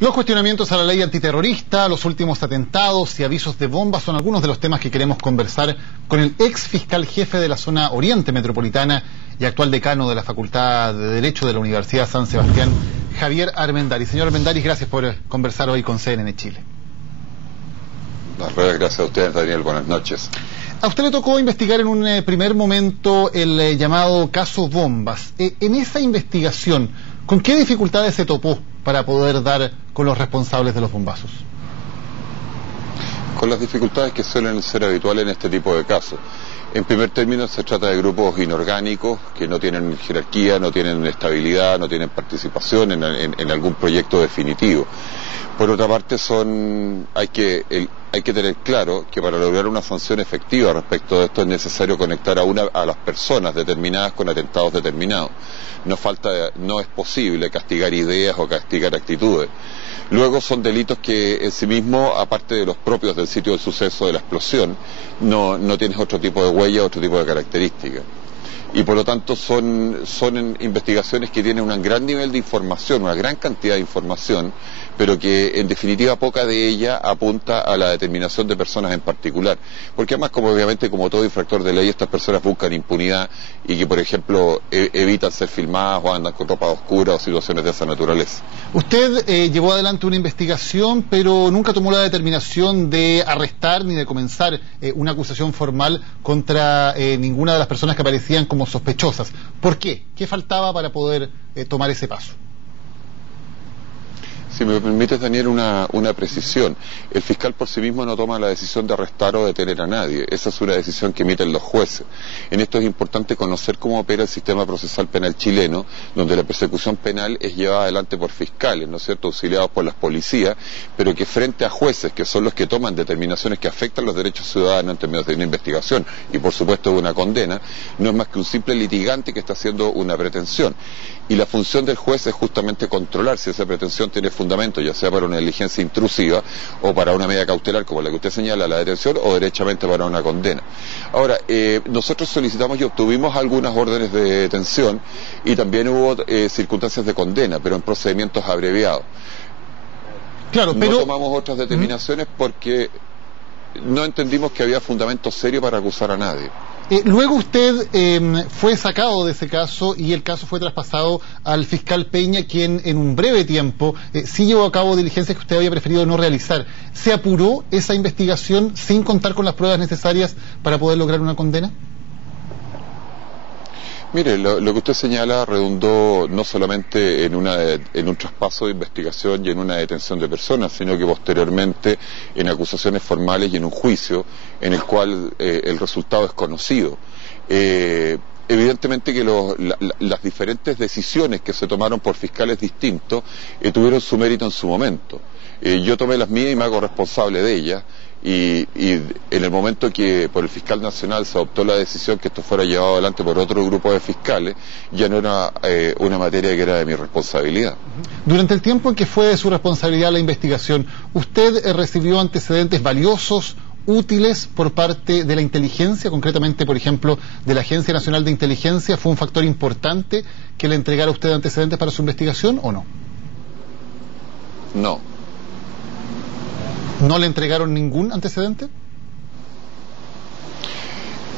Los cuestionamientos a la ley antiterrorista, los últimos atentados y avisos de bomba son algunos de los temas que queremos conversar con el ex fiscal jefe de la zona oriente metropolitana y actual decano de la Facultad de Derecho de la Universidad San Sebastián, Javier Armendáriz. Señor Armendáriz, gracias por conversar hoy con CNN Chile. Gracias a ustedes, Daniel. Buenas noches. A usted le tocó investigar en un primer momento el llamado caso Bombas. En esa investigación, ¿con qué dificultades se topó para poder dar con los responsables de los bombazos? Con las dificultades que suelen ser habituales en este tipo de casos. En primer término, se trata de grupos inorgánicos que no tienen jerarquía, no tienen estabilidad, no tienen participación en algún proyecto definitivo. Por otra parte, hay que tener claro que para lograr una sanción efectiva respecto de esto es necesario conectar a las personas determinadas con atentados determinados. No es posible castigar ideas o castigar actitudes. Luego son delitos que en sí mismos, aparte de los propios del sitio del suceso de la explosión, no tienes otro tipo de huella, otro tipo de características. Y por lo tanto son investigaciones que tienen un gran nivel de información, una gran cantidad de información, pero que en definitiva poca de ella apunta a la determinación de personas en particular. Porque además, obviamente como todo infractor de ley, estas personas buscan impunidad y que, por ejemplo, evitan ser filmadas o andan con ropa oscura o situaciones de esa naturaleza. Usted llevó adelante una investigación, pero nunca tomó la determinación de arrestar ni de comenzar una acusación formal contra ninguna de las personas que aparecían como sospechosas. ¿Por qué? ¿Qué faltaba para poder tomar ese paso? Si me permites, Daniel, una precisión. El fiscal por sí mismo no toma la decisión de arrestar o detener a nadie. Esa es una decisión que emiten los jueces. En esto es importante conocer cómo opera el sistema procesal penal chileno, donde la persecución penal es llevada adelante por fiscales, ¿no es cierto?, auxiliados por las policías, pero que frente a jueces, que son los que toman determinaciones que afectan los derechos ciudadanos en términos de una investigación y, por supuesto, de una condena, no es más que un simple litigante que está haciendo una pretensión. Y la función del juez es justamente controlar si esa pretensión tiene fundamento, ya sea para una diligencia intrusiva o para una medida cautelar como la que usted señala, la detención, o derechamente para una condena. Ahora, nosotros solicitamos y obtuvimos algunas órdenes de detención y también hubo circunstancias de condena, pero en procedimientos abreviados. Claro, pero no tomamos otras determinaciones porque no entendimos que había fundamento serio para acusar a nadie. Luego usted fue sacado de ese caso y el caso fue traspasado al fiscal Peña, quien en un breve tiempo sí llevó a cabo diligencias que usted había preferido no realizar. ¿Se apuró esa investigación sin contar con las pruebas necesarias para poder lograr una condena? Mire, lo que usted señala redundó no solamente en un traspaso de investigación y en una detención de personas, sino que posteriormente en acusaciones formales y en un juicio en el cual el resultado es conocido. Evidentemente que las diferentes decisiones que se tomaron por fiscales distintos tuvieron su mérito en su momento. Yo tomé las mías y me hago responsable de ellas. Y en el momento que por el fiscal nacional se adoptó la decisión que esto fuera llevado adelante por otro grupo de fiscales, ya no era una materia que era de mi responsabilidad. Durante el tiempo en que fue de su responsabilidad la investigación, ¿usted recibió antecedentes valiosos, útiles por parte de la inteligencia, concretamente, por ejemplo, de la Agencia Nacional de Inteligencia? ¿Fue un factor importante que le entregara a usted antecedentes para su investigación o no? No. ¿No le entregaron ningún antecedente?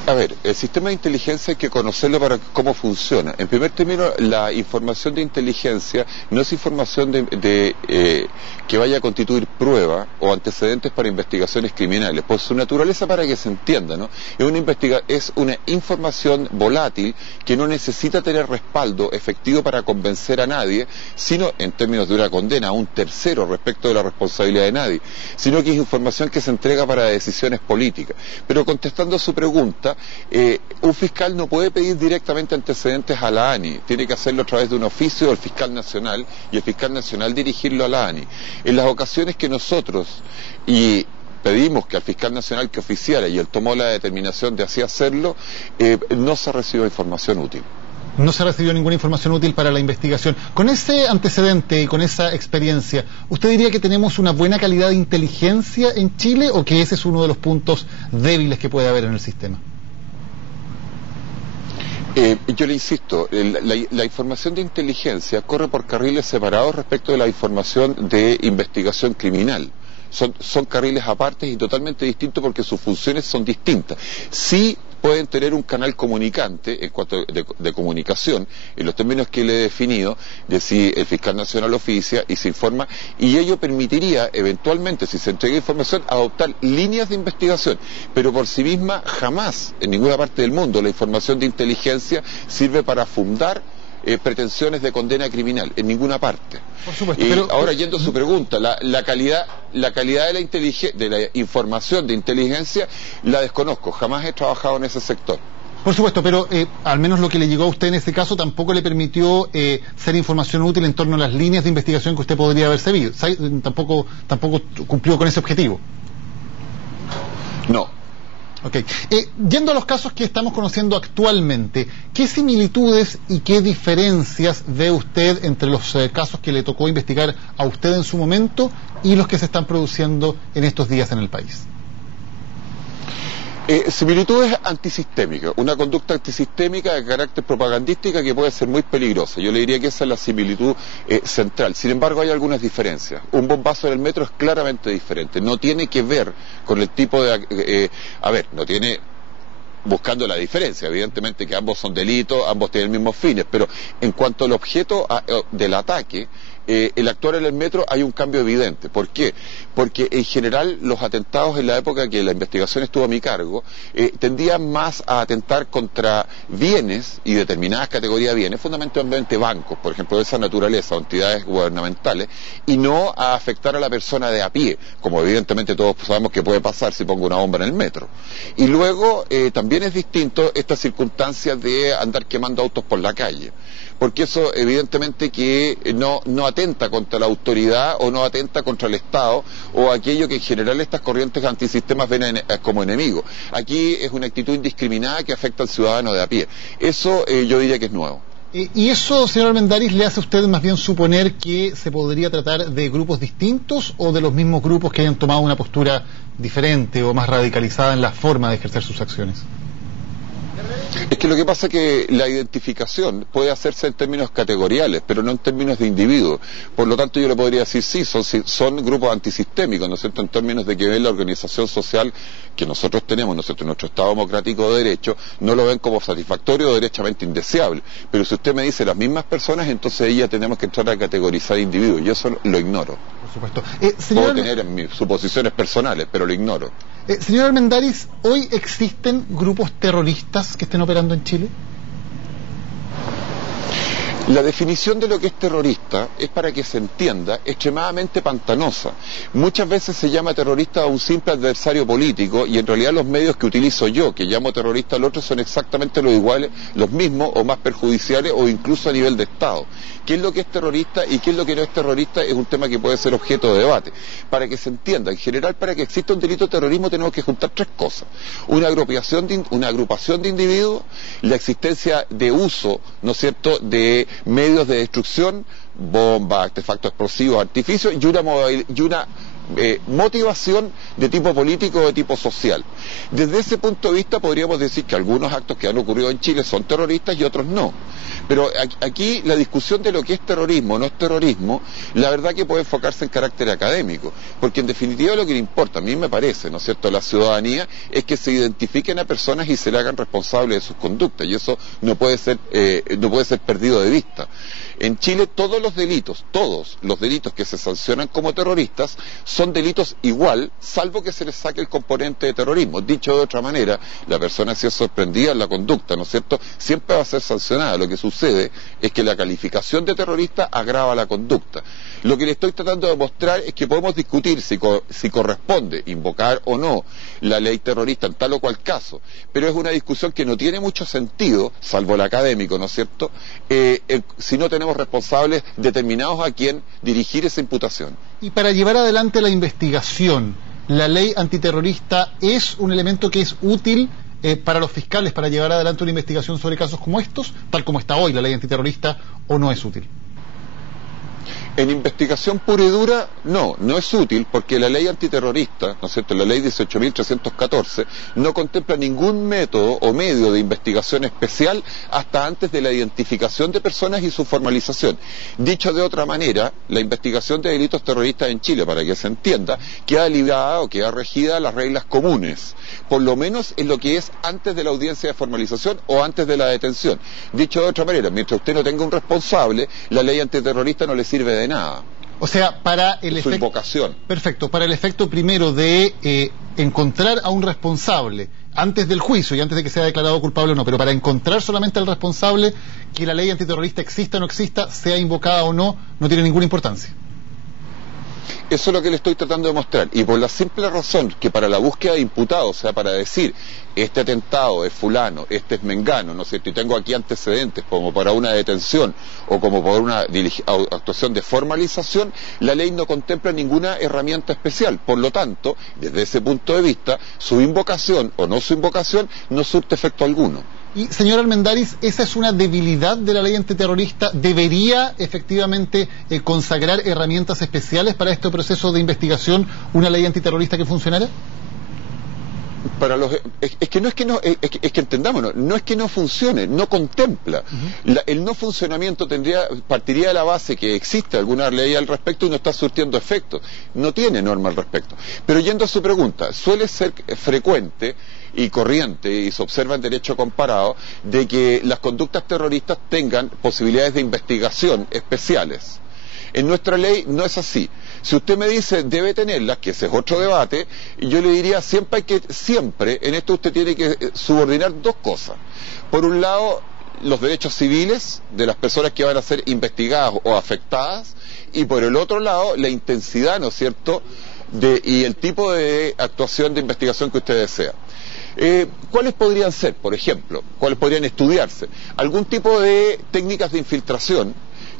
A ver, el sistema de inteligencia hay que conocerlo para cómo funciona. En primer término, la información de inteligencia no es información que vaya a constituir prueba o antecedentes para investigaciones criminales. Por su naturaleza, para que se entienda, ¿no? Es una información volátil que no necesita tener respaldo efectivo para convencer a nadie, sino en términos de una condena a un tercero respecto de la responsabilidad de nadie, sino que es información que se entrega para decisiones políticas. Pero contestando a su pregunta, un fiscal no puede pedir directamente antecedentes a la ANI, tiene que hacerlo a través de un oficio del fiscal nacional y el fiscal nacional dirigirlo a la ANI. En las ocasiones que nosotros pedimos que al fiscal nacional que oficiara y él tomó la determinación de así hacerlo, no se recibió información útil. No se recibió ninguna información útil para la investigación. Con ese antecedente y con esa experiencia, ¿usted diría que tenemos una buena calidad de inteligencia en Chile o que ese es uno de los puntos débiles que puede haber en el sistema? Yo le insisto, la información de inteligencia corre por carriles separados respecto de la información de investigación criminal. Son carriles apartes y totalmente distintos porque sus funciones son distintas. Sí pueden tener un canal comunicante en cuanto de comunicación, en los términos que le he definido, de si el fiscal nacional oficia y se informa, y ello permitiría eventualmente, si se entrega información, adoptar líneas de investigación, pero por sí misma jamás, en ninguna parte del mundo, la información de inteligencia sirve para fundar pretensiones de condena criminal, en ninguna parte. Por supuesto, pero ahora, yendo a su pregunta, la calidad de la información de inteligencia la desconozco, jamás he trabajado en ese sector. Por supuesto, pero al menos lo que le llegó a usted en este caso tampoco le permitió ser información útil en torno a las líneas de investigación que usted podría haber seguido. Tampoco cumplió con ese objetivo. No. Ok. Yendo a los casos que estamos conociendo actualmente, ¿qué similitudes y qué diferencias ve usted entre los casos que le tocó investigar a usted en su momento y los que se están produciendo en estos días en el país? Similitudes antisistémicas, una conducta antisistémica de carácter propagandística que puede ser muy peligrosa. Yo le diría que esa es la similitud central. Sin embargo, hay algunas diferencias. Un bombazo en el metro es claramente diferente. No tiene que ver con el tipo de... no tiene... buscando la diferencia, evidentemente que ambos son delitos, ambos tienen mismos fines, pero en cuanto al objeto del ataque, el actuar en el metro hay un cambio evidente. ¿Por qué? Porque en general los atentados en la época que la investigación estuvo a mi cargo tendían más a atentar contra bienes y determinadas categorías de bienes, fundamentalmente bancos, por ejemplo, de esa naturaleza, o entidades gubernamentales, y no a afectar a la persona de a pie, como evidentemente todos sabemos que puede pasar si pongo una bomba en el metro. Y luego también es distinto estas circunstancias de andar quemando autos por la calle, porque eso evidentemente que no atenta contra la autoridad o no atenta contra el Estado o aquello que en general estas corrientes antisistemas ven como enemigo. Aquí es una actitud indiscriminada que afecta al ciudadano de a pie. Eso yo diría que es nuevo. ¿Y eso, señor Armendáriz, le hace a usted más bien suponer que se podría tratar de grupos distintos o de los mismos grupos que hayan tomado una postura diferente o más radicalizada en la forma de ejercer sus acciones? Es que lo que pasa es que la identificación puede hacerse en términos categoriales, pero no en términos de individuos. Por lo tanto, yo le podría decir, sí, son grupos antisistémicos, ¿no es cierto?, en términos de que ven la organización social que nosotros tenemos, ¿no es cierto?, en nuestro Estado democrático de derecho, no lo ven como satisfactorio o derechamente indeseable. Pero si usted me dice las mismas personas, entonces ahí ya tenemos que entrar a categorizar individuos, y eso lo ignoro. Por supuesto. Puedo tener mis suposiciones personales, pero lo ignoro. Señor Armendáriz, ¿hoy existen grupos terroristas que estén operando en Chile? La definición de lo que es terrorista es, para que se entienda, extremadamente pantanosa. Muchas veces se llama terrorista a un simple adversario político y en realidad los medios que utilizo yo, que llamo terrorista al otro, son exactamente los iguales, los mismos o más perjudiciales o incluso a nivel de Estado. ¿Qué es lo que es terrorista y qué es lo que no es terrorista? Es un tema que puede ser objeto de debate. Para que se entienda, en general, para que exista un delito de terrorismo tenemos que juntar tres cosas. Una agrupación de individuos, la existencia de uso, ¿no es cierto?, de medios de destrucción, bombas, artefactos explosivos, artificios, y una motivación de tipo político o de tipo social. Desde ese punto de vista podríamos decir que algunos actos que han ocurrido en Chile son terroristas y otros no. Pero aquí la discusión de lo que es terrorismo o no es terrorismo, la verdad que puede enfocarse en carácter académico, porque en definitiva lo que le importa, a mí me parece, ¿no es cierto?, a la ciudadanía, es que se identifiquen a personas y se le hagan responsables de sus conductas, y eso no puede ser perdido de vista. En Chile todos los delitos que se sancionan como terroristas son delitos igual, salvo que se les saque el componente de terrorismo. Dicho de otra manera, la persona, si es sorprendida en la conducta, ¿no es cierto?, siempre va a ser sancionada. Lo que sucede es que la calificación de terrorista agrava la conducta. Lo que le estoy tratando de mostrar es que podemos discutir si corresponde invocar o no la ley terrorista en tal o cual caso, pero es una discusión que no tiene mucho sentido, salvo el académico, ¿no es cierto?, si no tenemos responsables determinados a quien dirigir esa imputación. Y para llevar adelante la investigación, ¿la ley antiterrorista es un elemento que es útil para los fiscales para llevar adelante una investigación sobre casos como estos, tal como está hoy la ley antiterrorista, o no es útil? En investigación pura y dura, no es útil porque la ley antiterrorista, ¿no es cierto?, la ley 18.314, no contempla ningún método o medio de investigación especial hasta antes de la identificación de personas y su formalización. Dicho de otra manera, la investigación de delitos terroristas en Chile, para que se entienda, queda librada o queda regida a las reglas comunes, por lo menos en lo que es antes de la audiencia de formalización o antes de la detención. Dicho de otra manera, mientras usted no tenga un responsable, la ley antiterrorista no le sirve de nada. O sea, para el efecto... Su invocación. Perfecto, para el efecto primero de encontrar a un responsable antes del juicio y antes de que sea declarado culpable o no, pero para encontrar solamente al responsable, que la ley antiterrorista exista o no exista, sea invocada o no, no tiene ninguna importancia. Eso es lo que le estoy tratando de mostrar, y por la simple razón que para la búsqueda de imputados, o sea, para decir este atentado es fulano, este es mengano, ¿no es cierto?, y tengo aquí antecedentes como para una detención o como para una actuación de formalización, la ley no contempla ninguna herramienta especial. Por lo tanto, desde ese punto de vista, su invocación o no su invocación no surte efecto alguno. Y, señor Armendáriz, ¿esa es una debilidad de la ley antiterrorista? ¿Debería efectivamente consagrar herramientas especiales para este proceso de investigación una ley antiterrorista que funcionara? Es que entendámonos, no es que no funcione, no contempla. El no funcionamiento partiría de la base que existe alguna ley al respecto y no está surtiendo efecto. No tiene norma al respecto. Pero yendo a su pregunta, suele ser frecuente y corriente, y se observa en derecho comparado, de que las conductas terroristas tengan posibilidades de investigación especiales. En nuestra ley no es así. Si usted me dice debe tenerlas, que ese es otro debate, yo le diría siempre en esto usted tiene que subordinar dos cosas. Por un lado, los derechos civiles de las personas que van a ser investigadas o afectadas, y por el otro lado, la intensidad, ¿no es cierto?, y el tipo de actuación de investigación que usted desea. ¿Cuáles podrían ser, por ejemplo? ¿Cuáles podrían estudiarse? Algún tipo de técnicas de infiltración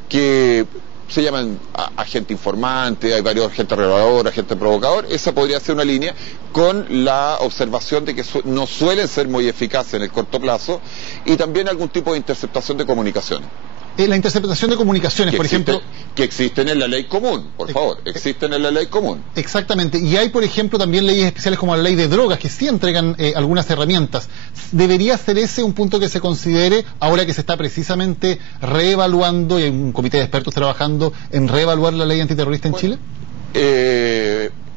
que se llaman agente informante, hay varios agentes reveladores, agente provocador. Esa podría ser una línea, con la observación de que no suelen ser muy eficaces en el corto plazo, y también algún tipo de interceptación de comunicaciones. La interceptación de comunicaciones, por ejemplo... Que existen en la ley común, por favor, existen en la ley común. Exactamente, y hay, por ejemplo, también leyes especiales como la ley de drogas, que sí entregan algunas herramientas. ¿Debería ser ese un punto que se considere, ahora que se está precisamente reevaluando, y hay un comité de expertos trabajando en reevaluar la ley antiterrorista en Chile?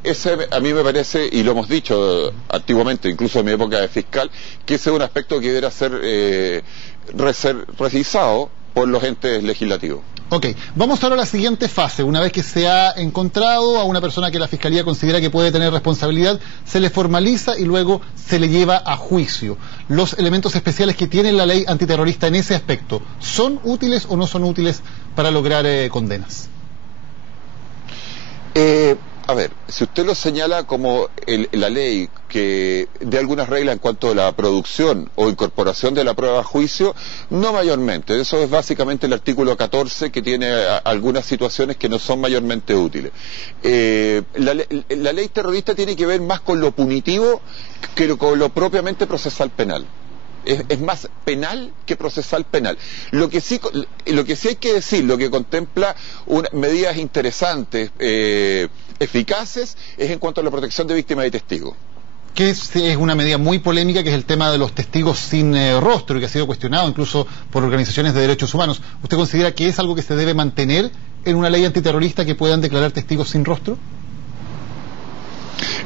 Ese a mí me parece, y lo hemos dicho antiguamente, incluso en mi época de fiscal, que ese es un aspecto que debería ser revisado por los entes legislativos. Ok, vamos ahora a la siguiente fase. Una vez que se ha encontrado a una persona que la Fiscalía considera que puede tener responsabilidad, se le formaliza y luego se le lleva a juicio. ¿Los elementos especiales que tiene la ley antiterrorista en ese aspecto son útiles o no son útiles para lograr condenas? A ver, si usted lo señala como la ley que de algunas reglas en cuanto a la producción o incorporación de la prueba a juicio, no mayormente. Eso es básicamente el artículo 14, que tiene algunas situaciones que no son mayormente útiles. La ley terrorista tiene que ver más con lo punitivo que con lo propiamente procesal penal. Es más penal que procesal penal. Lo que sí hay que decir, lo que contempla medidas interesantes, eficaces, es en cuanto a la protección de víctimas y testigos. Que es una medida muy polémica, que es el tema de los testigos sin rostro, y que ha sido cuestionado incluso por organizaciones de derechos humanos. ¿Usted considera que es algo que se debe mantener en una ley antiterrorista, que puedan declarar testigos sin rostro?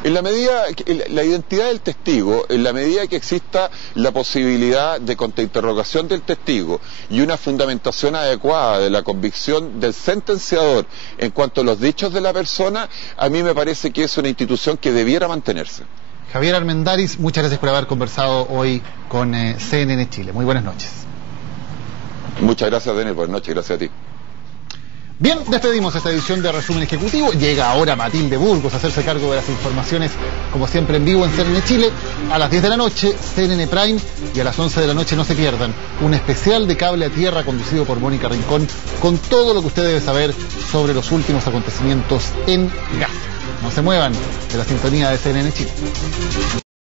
En la medida, la identidad del testigo, en la medida que exista la posibilidad de contrainterrogación del testigo y una fundamentación adecuada de la convicción del sentenciador en cuanto a los dichos de la persona, a mí me parece que es una institución que debiera mantenerse. Javier Armendáriz, muchas gracias por haber conversado hoy con CNN Chile. Muy buenas noches. Muchas gracias, Daniel. Buenas noches. Gracias a ti. Bien, despedimos esta edición de Resumen Ejecutivo. Llega ahora Matilde Burgos a hacerse cargo de las informaciones, como siempre en vivo en CNN Chile. A las 10 de la noche, CNN Prime, y a las 11 de la noche no se pierdan un especial de Cable a Tierra conducido por Mónica Rincón, con todo lo que usted debe saber sobre los últimos acontecimientos en Gaza. No se muevan de la sintonía de CNN Chile.